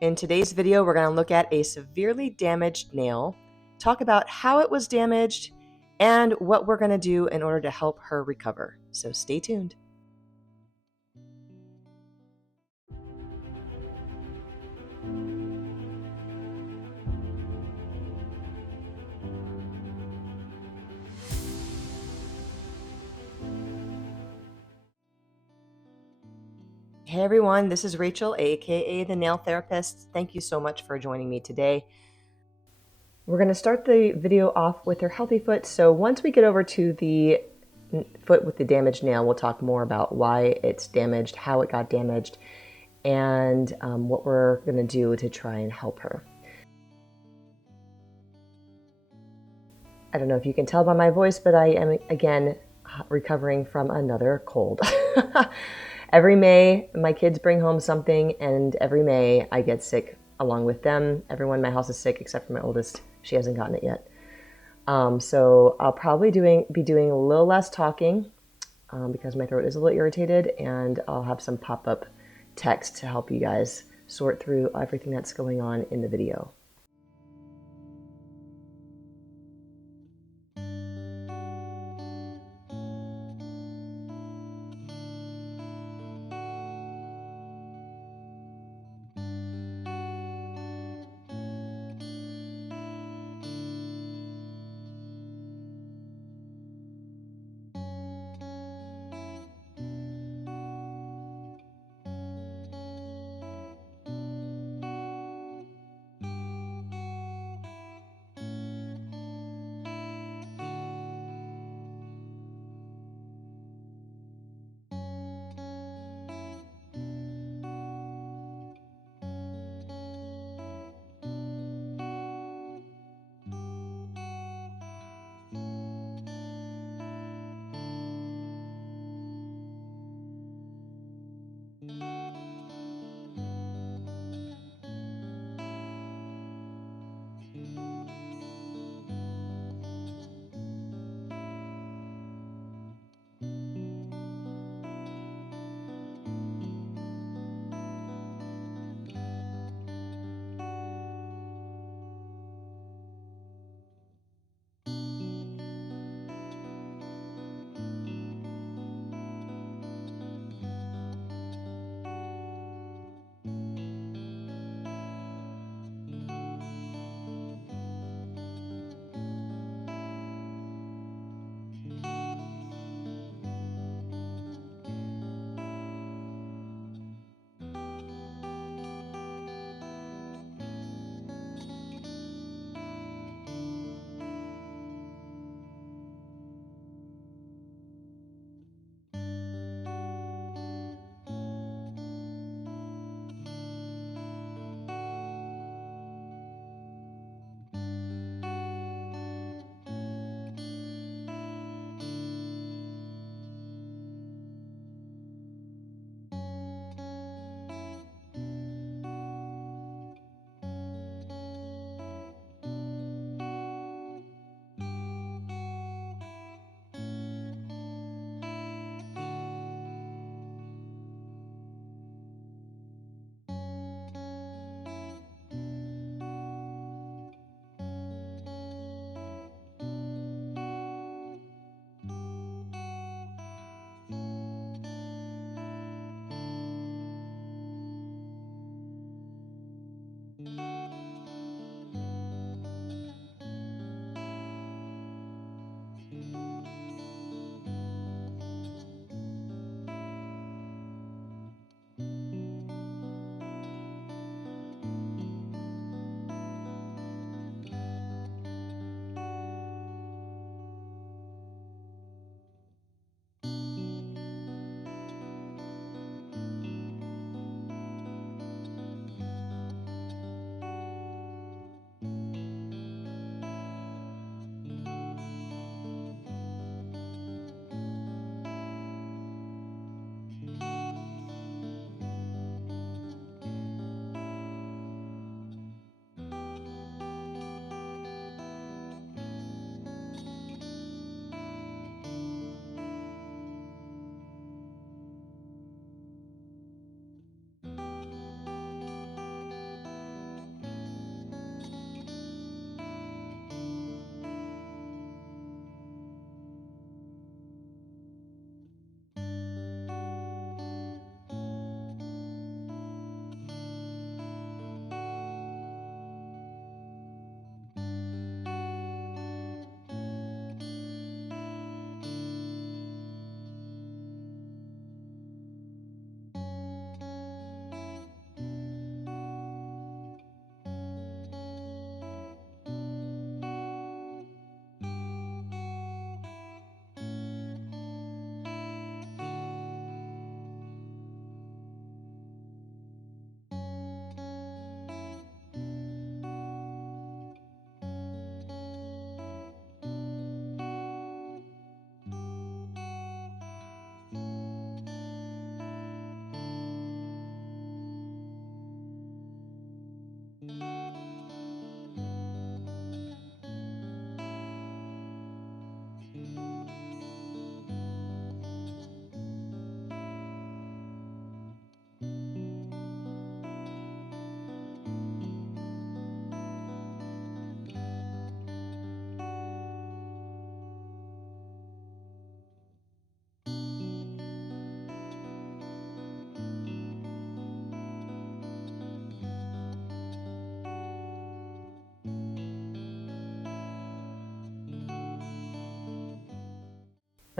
In today's video, we're going to look at a severely damaged nail, talk about how it was damaged, and what we're going to do in order to help her recover. So stay tuned. Hey everyone, this is Rachel, aka the Nail Therapist. Thank you so much for joining me today. We're going to start the video off with her healthy foot. So once we get over to the foot with the damaged nail, we'll talk more about why it's damaged, how it got damaged, and what we're going to do to try and help her. I don't know if you can tell by my voice, but I am, again, recovering from another cold. Every May, my kids bring home something, and every May I get sick along with them. Everyone in my house is sick except for my oldest. She hasn't gotten it yet. So I'll probably be doing a little less talking because my throat is a little irritated, and I'll have some pop-up text to help you guys sort through everything that's going on in the video.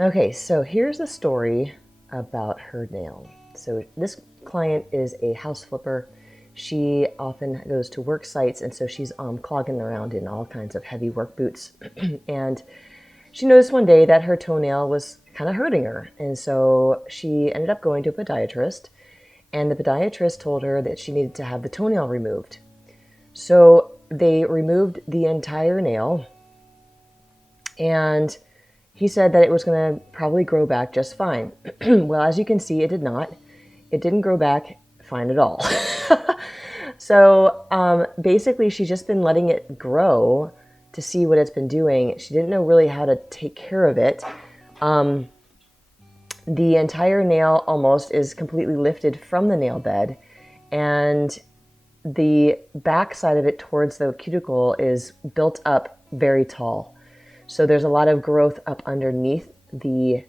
Okay, so here's a story about her nail. So this client is a house flipper. She often goes to work sites, and so she's clogging around in all kinds of heavy work boots. And she noticed one day that her toenail was kind of hurting her, and so she ended up going to a podiatrist, and the podiatrist told her that she needed to have the toenail removed. So they removed the entire nail, and he said that it was going to probably grow back just fine. Well, as you can see, it did not. It didn't grow back fine at all. So basically, she's just been letting it grow to see what it's been doing. She didn't know really how to take care of it. The entire nail almost is completely lifted from the nail bed, and the back side of it towards the cuticle is built up very tall. So there's a lot of growth up underneath the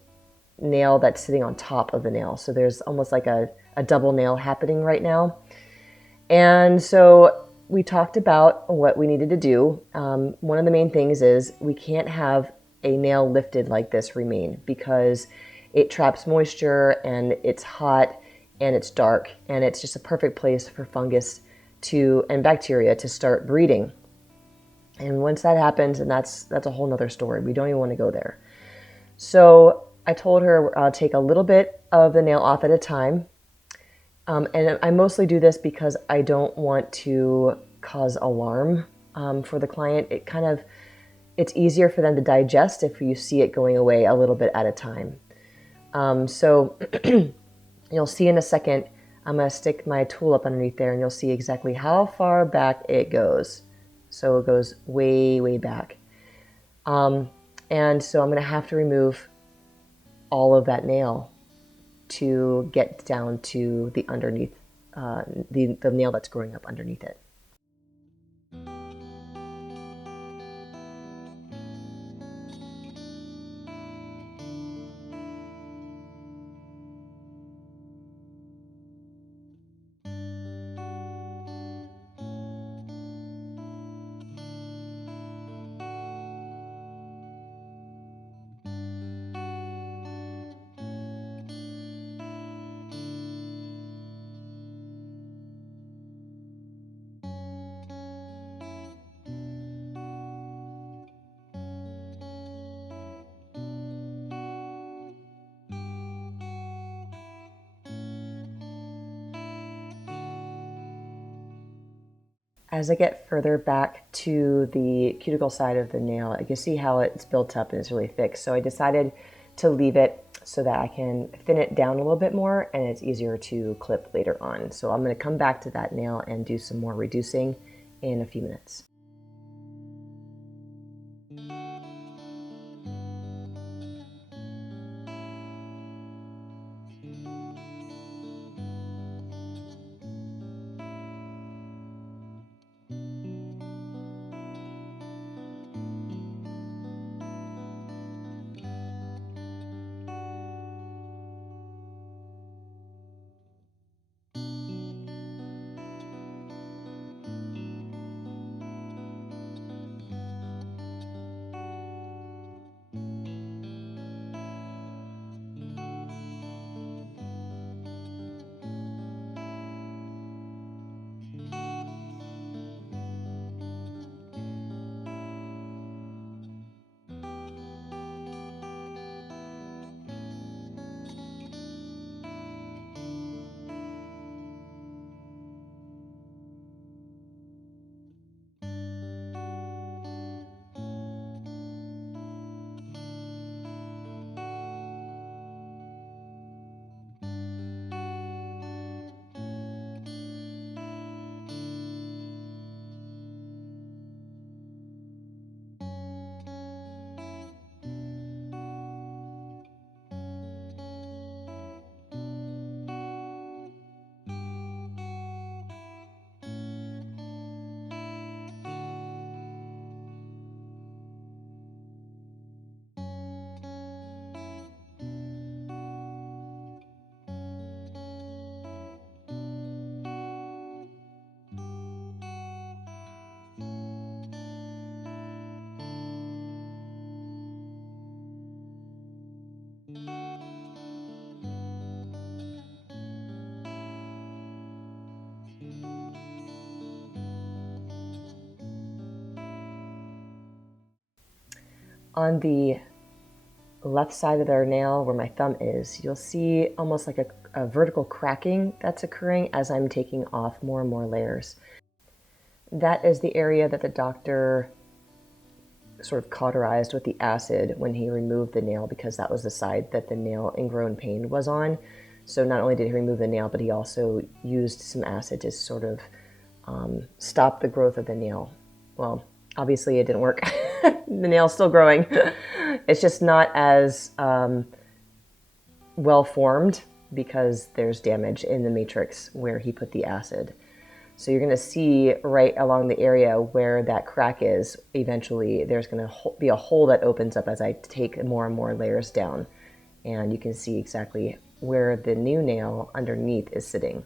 nail that's sitting on top of the nail. So there's almost like a double nail happening right now. And so we talked about what we needed to do. One of the main things is we can't have a nail lifted like this remain, because it traps moisture and it's hot and it's dark, and it's just a perfect place for fungus and bacteria to start breeding. And once that happens, and that's a whole nother story. We don't even want to go there. So I told her I'll take a little bit of the nail off at a time. And I mostly do this because I don't want to cause alarm for the client. It's easier for them to digest if you see it going away a little bit at a time. So you'll see in a second, I'm going to stick my tool up underneath there, and you'll see exactly how far back it goes. So it goes way, way back. And so I'm going to have to remove all of that nail to get down to the underneath, the nail that's growing up underneath it. As I get further back to the cuticle side of the nail, you can see how it's built up and it's really thick. So I decided to leave it so that I can thin it down a little bit more, and it's easier to clip later on. So I'm going to come back to that nail and do some more reducing in a few minutes. On the left side of their nail, where my thumb is, you'll see almost like a vertical cracking that's occurring as I'm taking off more and more layers. That is the area that the doctor sort of cauterized with the acid when he removed the nail, because that was the side that the nail ingrown pain was on. So not only did he remove the nail, but he also used some acid to sort of stop the growth of the nail. Well, obviously it didn't work. The nail's still growing. It's just not as well formed because there's damage in the matrix where he put the acid. So you're going to see right along the area where that crack is, eventually there's going to be a hole that opens up as I take more and more layers down. And you can see exactly where the new nail underneath is sitting.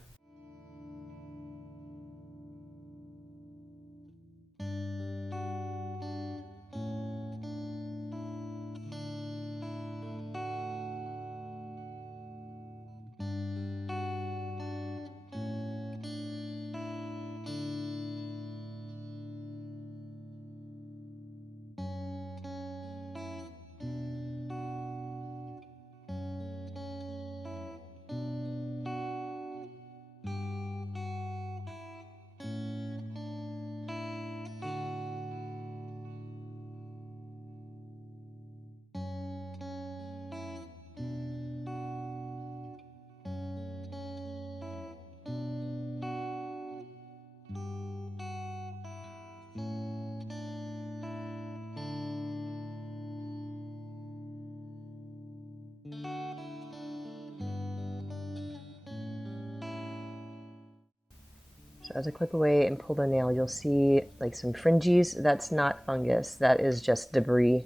So as I clip away and pull the nail, you'll see like some fringes. That's not fungus. That is just debris,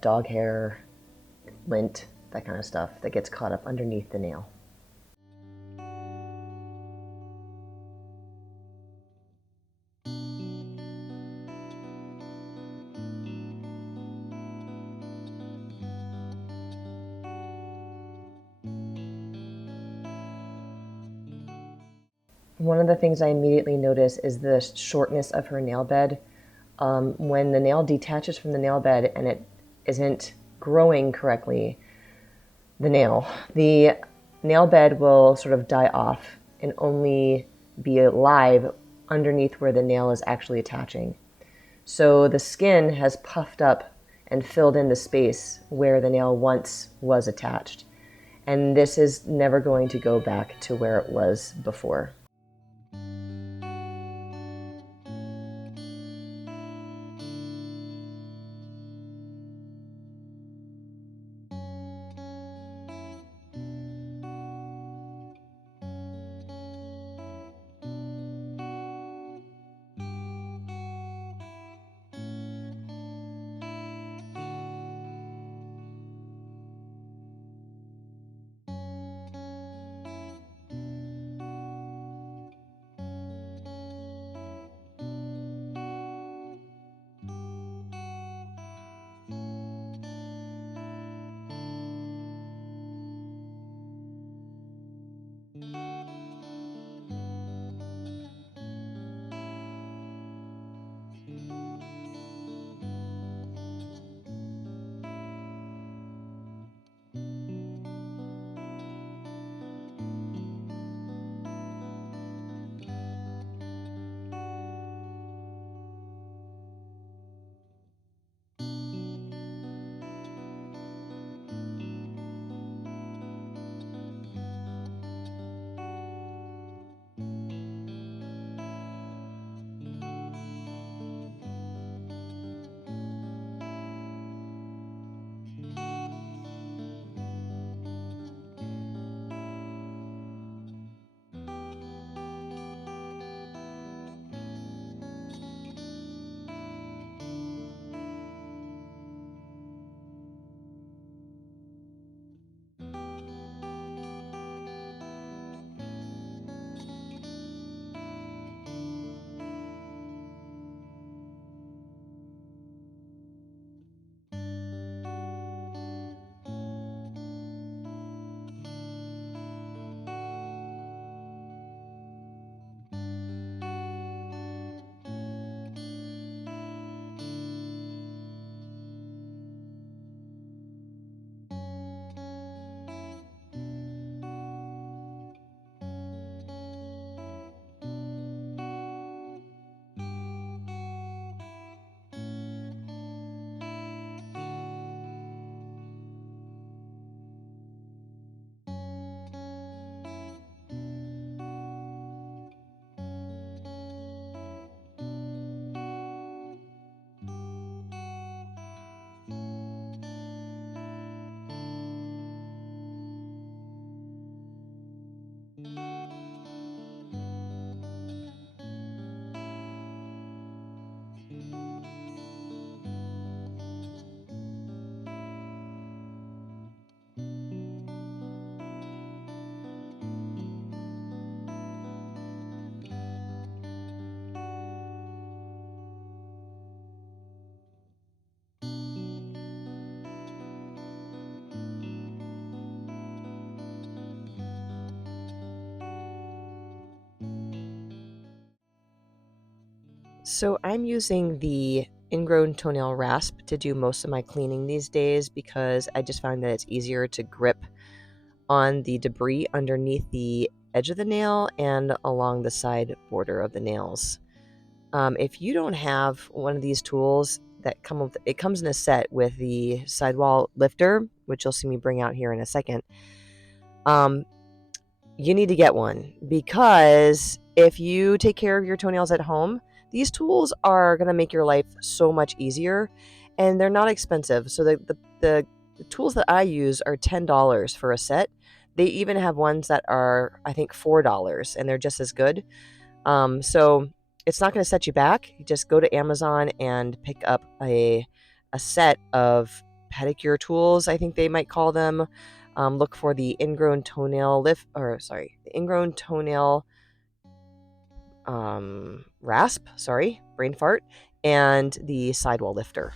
dog hair, lint, that kind of stuff that gets caught up underneath the nail. One of the things I immediately notice is the shortness of her nail bed. When the nail detaches from the nail bed and it isn't growing correctly, the nail bed will sort of die off and only be alive underneath where the nail is actually attaching. So the skin has puffed up and filled in the space where the nail once was attached. And this is never going to go back to where it was before. So I'm using the Ingrown Toenail Rasp to do most of my cleaning these days because I just find that it's easier to grip on the debris underneath the edge of the nail and along the side border of the nails. If you don't have one of these tools that it comes in a set with the sidewall lifter, which you'll see me bring out here in a second. You need to get one because if you take care of your toenails at home, these tools are going to make your life so much easier, and they're not expensive. So the tools that I use are $10 for a set. They even have ones that are, I think, $4, and they're just as good. So it's not going to set you back. You just go to Amazon and pick up a set of pedicure tools, I think they might call them. Look for the ingrown toenail the ingrown toenail rasp. Sorry, brain fart, and the sidewall lifter.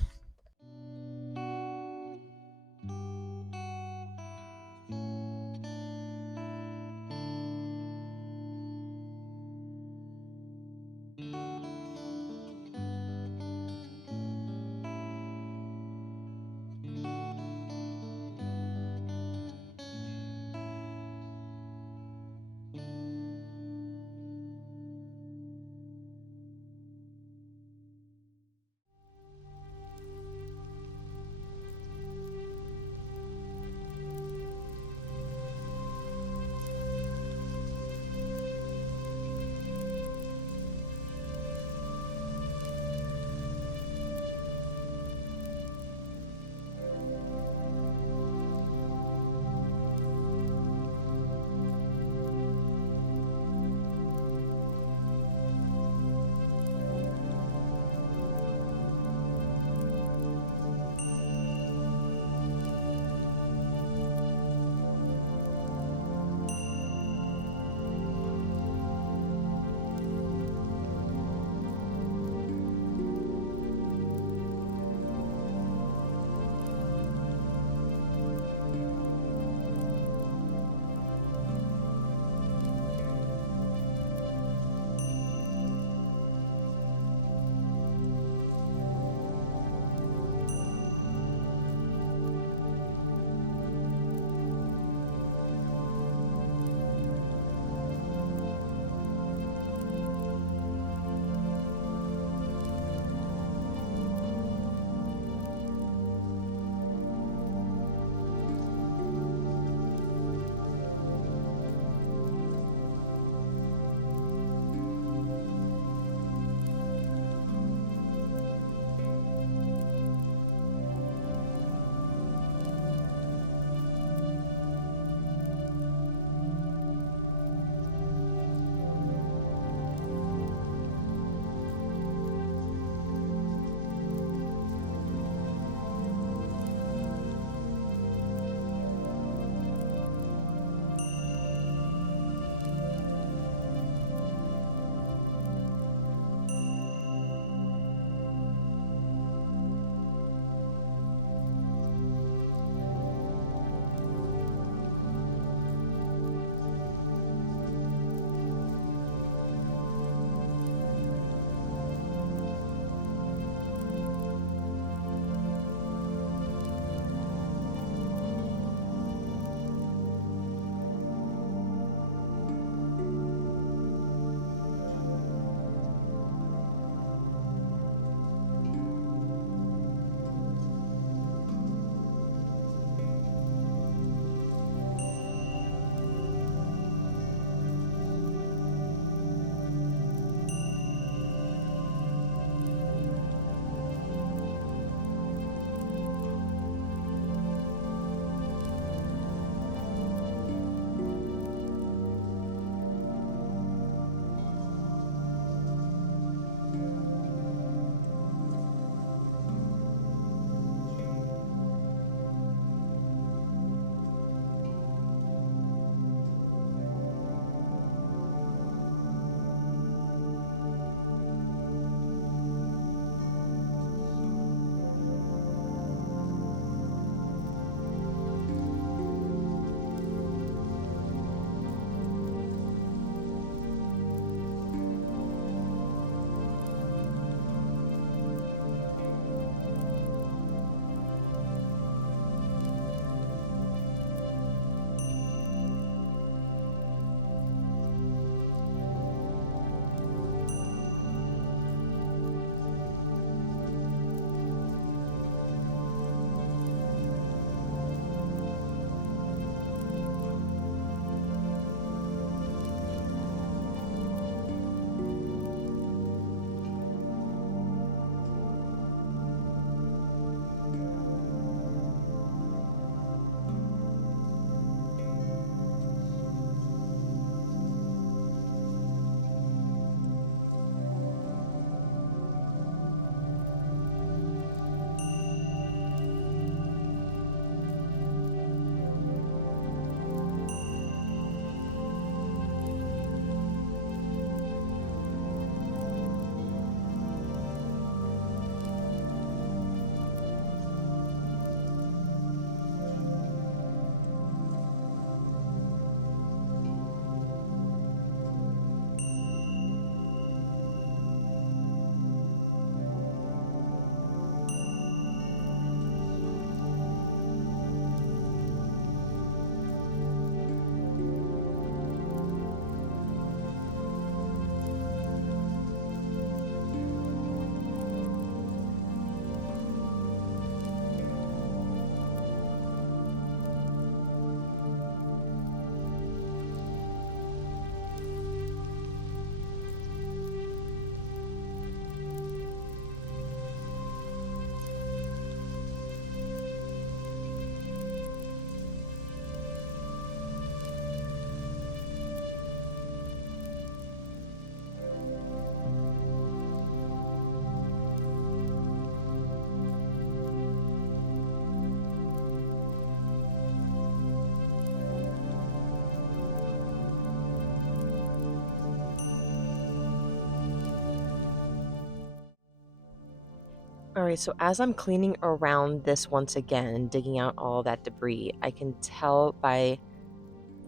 All right, so as I'm cleaning around this once again and digging out all that debris, I can tell by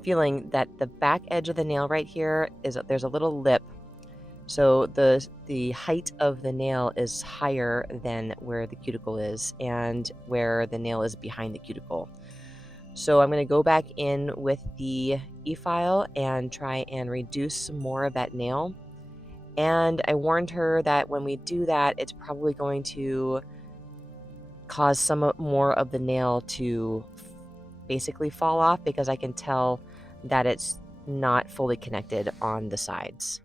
feeling that the back edge of the nail right here there's a little lip. So the height of the nail is higher than where the cuticle is and where the nail is behind the cuticle. So I'm going to go back in with the e-file and try and reduce some more of that nail. And I warned her that when we do that, it's probably going to cause some more of the nail to basically fall off because I can tell that it's not fully connected on the sides.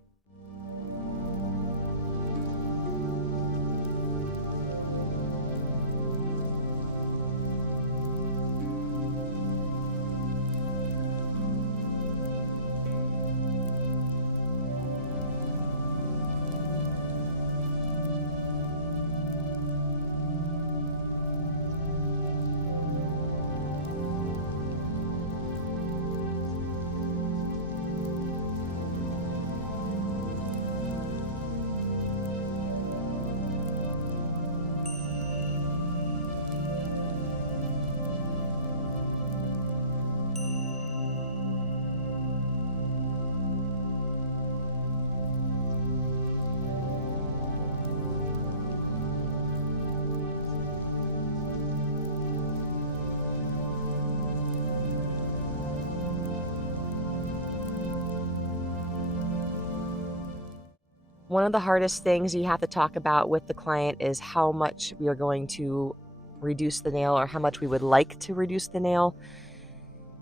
One of the hardest things you have to talk about with the client is how much we are going to reduce the nail or how much we would like to reduce the nail.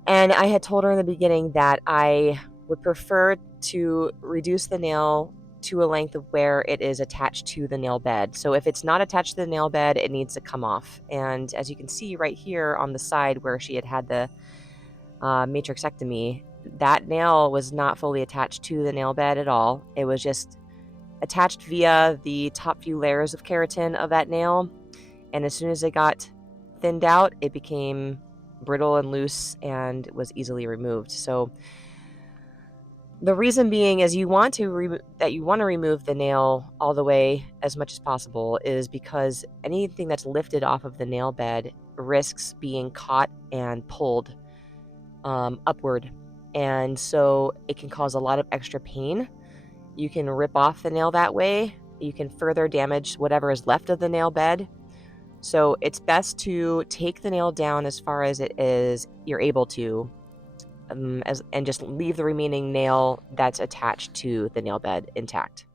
And I had told her in the beginning that I would prefer to reduce the nail to a length of where it is attached to the nail bed. So if it's not attached to the nail bed, it needs to come off. And as you can see right here on the side where she had the matrixectomy, that nail was not fully attached to the nail bed at all. It was just attached via the top few layers of keratin of that nail. And as soon as it got thinned out, it became brittle and loose and was easily removed. So the reason being is you want to remove the nail all the way as much as possible is because anything that's lifted off of the nail bed risks being caught and pulled upward. And so it can cause a lot of extra pain. You can rip off the nail that way. You can further damage whatever is left of the nail bed. So it's best to take the nail down as far as it is you're able to, and just leave the remaining nail that's attached to the nail bed intact.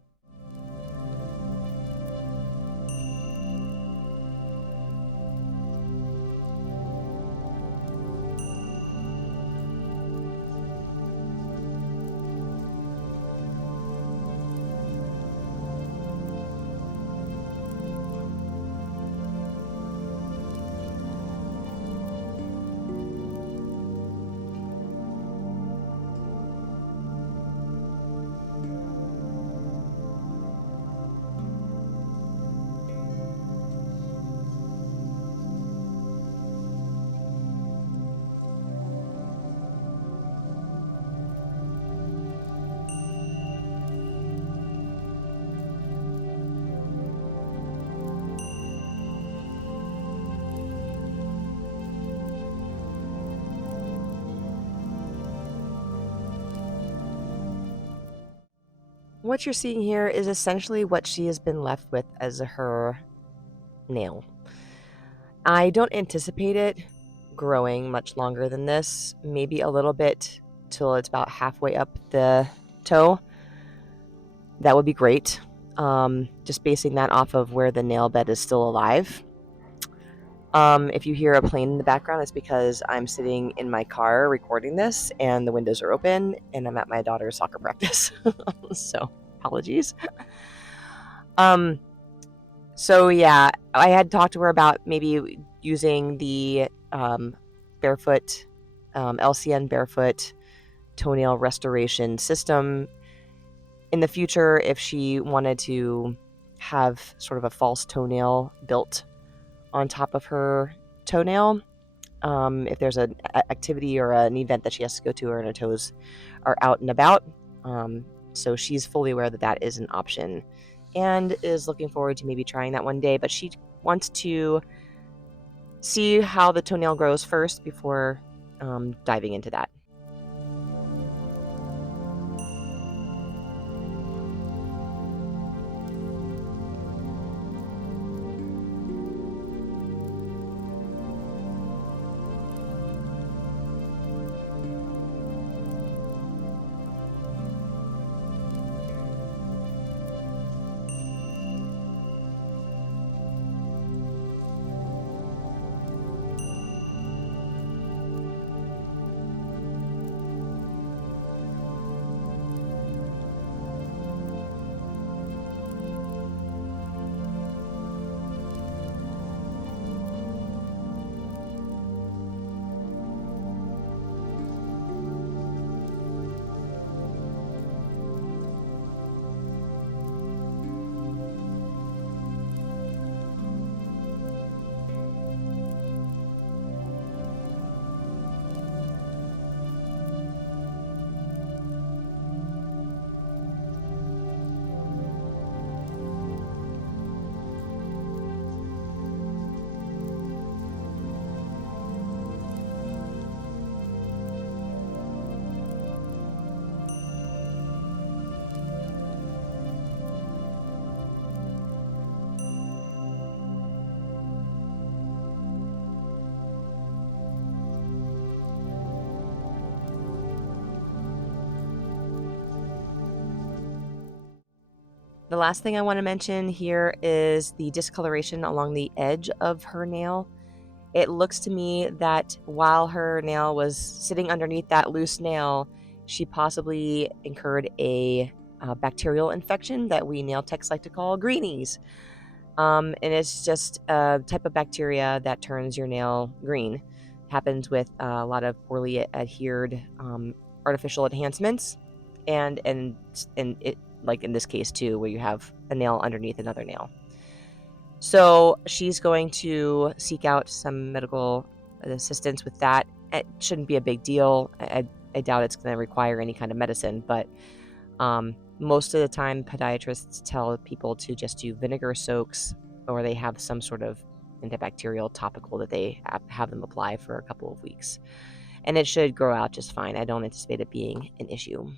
What you're seeing here is essentially what she has been left with as her nail. I don't anticipate it growing much longer than this, maybe a little bit till it's about halfway up the toe. That would be great. Just basing that off of where the nail bed is still alive. If you hear a plane in the background, it's because I'm sitting in my car recording this and the windows are open and I'm at my daughter's soccer practice. So apologies. So yeah, I had talked to her about maybe using the barefoot, LCN barefoot toenail restoration system in the future if she wanted to have sort of a false toenail built on top of her toenail. If there's an activity or an event that she has to go to or her toes are out and about. So she's fully aware that that is an option. and is looking forward to maybe trying that one day, but she wants to see how the toenail grows first before diving into that. The last thing I want to mention here is the discoloration along the edge of her nail. It looks to me that while her nail was sitting underneath that loose nail, she possibly incurred a bacterial infection that we nail techs like to call greenies. And it's just a type of bacteria that turns your nail green. Happens with a lot of poorly adhered artificial enhancements, and it, like in this case too, where you have a nail underneath another nail. So she's going to seek out some medical assistance with that. It shouldn't be a big deal. I doubt it's going to require any kind of medicine, but most of the time, podiatrists tell people to just do vinegar soaks, or they have some sort of antibacterial topical that they have them apply for a couple of weeks. And it should grow out just fine. I don't anticipate it being an issue.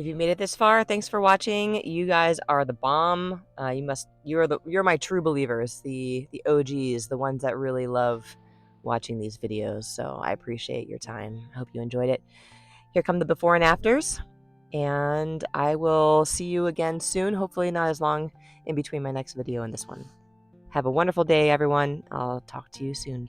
If you made it this far, thanks for watching. You guys are the bomb. You're my true believers, the OGs, the ones that really love watching these videos. So I appreciate your time. I hope you enjoyed it. Here come the before and afters, and I will see you again soon. Hopefully not as long in between my next video and this one. Have a wonderful day, everyone. I'll talk to you soon.